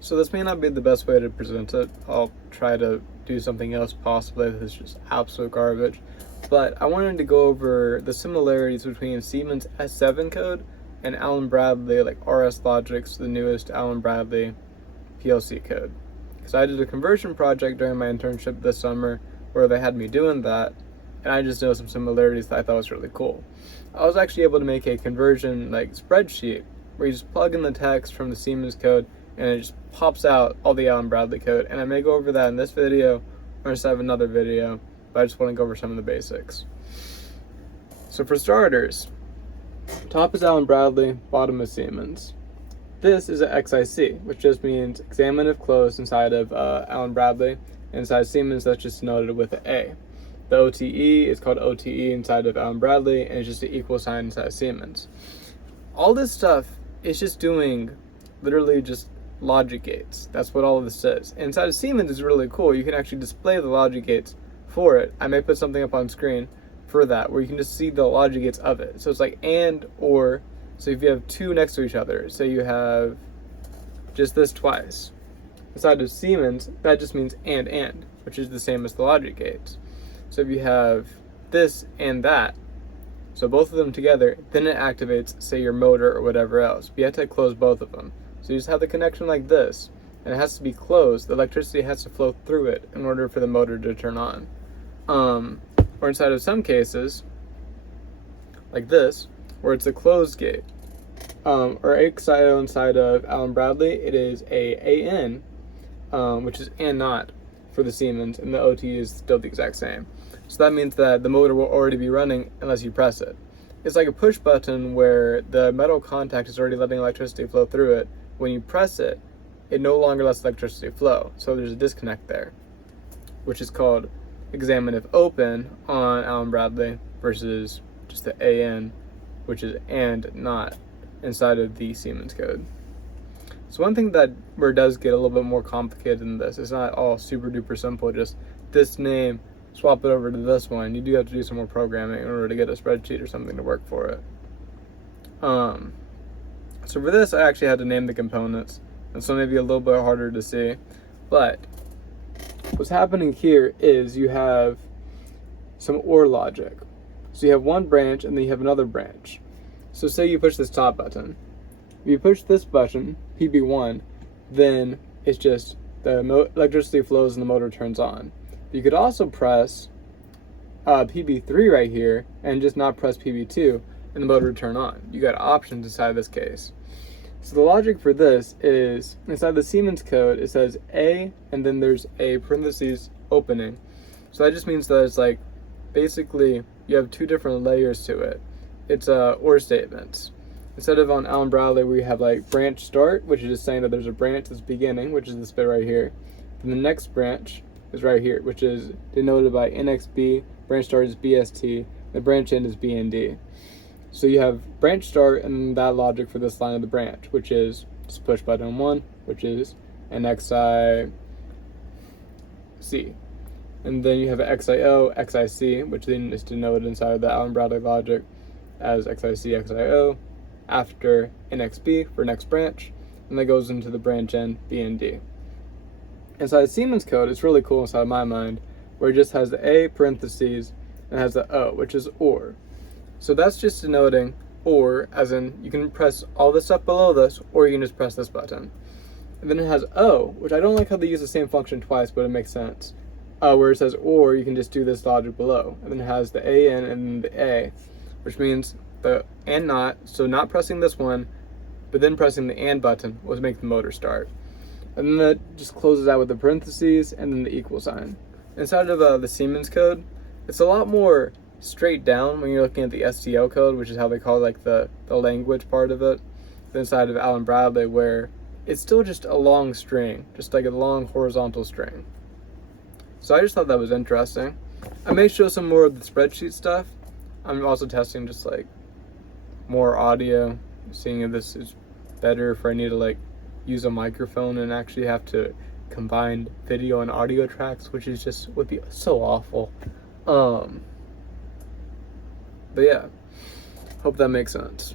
So this may not be the best way to present it. I'll try to do something else possibly that's just absolute garbage. But I wanted to go over the similarities between Siemens S7 code and Allen Bradley, like RS Logic's the newest Allen Bradley PLC code. Because I did a conversion project during my internship this summer where they had me doing that, and I just know some similarities that I thought was really cool. I was actually able to make a conversion like spreadsheet where you just plug in the text from the Siemens code and it just pops out all the Allen Bradley code. And I may go over that in this video or just have another video, but I just want to go over some of the basics. So for starters, top is Allen Bradley, bottom is Siemens. This is an XIC, which just means examine if closed inside of Allen Bradley. Inside Siemens, that's just denoted with an A. The OTE is called OTE inside of Allen Bradley, and it's just an equal sign inside Siemens. All this stuff is just doing literally just logic gates. That's what all of this is. And inside of Siemens is really cool. You can actually display the logic gates for it. I may put something up on screen for that where you can just see the logic gates of it. So it's like and, or. So if you have two next to each other, say you have just this twice. Inside of Siemens, that just means and, which is the same as the logic gates. So if you have this and that, so both of them together, then it activates, say, your motor or whatever else. But you have to close both of them. So you just have the connection like this, and it has to be closed. The electricity has to flow through it in order for the motor to turn on. Or inside of some cases, like this, where it's a closed gate, or XIO inside of Allen Bradley, it is a AN, which is and not for the Siemens, and the OT is still the exact same. So that means that the motor will already be running unless you press it. It's like a push button where the metal contact is already letting electricity flow through it. When you press it, it no longer lets electricity flow. So there's a disconnect there, which is called examine if open on Allen Bradley versus just the AN, which is and not inside of the Siemens code. So one thing that where it does get a little bit more complicated than this, it's not all super duper simple, just this name, swap it over to this one. You do have to do some more programming in order to get a spreadsheet or something to work for it. So for this, I actually had to name the components, and so maybe a little bit harder to see. But what's happening here is you have some OR logic. So you have one branch and then you have another branch. So say you push this top button. If you push this button, PB1, then it's just the electricity flows and the motor turns on. You could also press PB3 right here and just not press PB2 and the motor would turn on. You got options inside this case. So the logic for this is inside the Siemens code, it says A and then there's a parentheses opening. So that just means that it's like basically you have two different layers to it. It's OR statements. Instead of on Allen Bradley where you have like branch start, which is just saying that there's a branch that's beginning, which is this bit right here. Then the next branch is right here, which is denoted by NXB, branch start is BST, the branch end is BND. So you have branch start and that logic for this line of the branch, which is just push button 1, which is an XIC. And then you have an XIO, XIC, which then is denoted inside of the Allen Bradley logic as XIC, XIO, after NXB for next branch, and that goes into the branch end BND. Inside Siemens code, it's really cool inside my mind, where it just has the A parentheses and has the O, which is OR. So that's just denoting OR, as in you can press all this stuff below this, or you can just press this button. And then it has O, which I don't like how they use the same function twice, but it makes sense. Where it says OR, you can just do this logic below. And then it has the AN and the A, which means the and not, so not pressing this one, but then pressing the and button will make the motor start. And then that just closes out with the parentheses and then the equal sign. Inside of the Siemens code, it's a lot more straight down when you're looking at the STL code, which is how they call like the language part of it, than inside of Allen Bradley, where it's still just a long string, just like a long horizontal string. So I just thought that was interesting. I may show some more of the spreadsheet stuff. I'm also testing just like more audio, seeing if this is better, if I need to like use a microphone and actually have to combine video and audio tracks, which is just would be so awful. But yeah, hope that makes sense.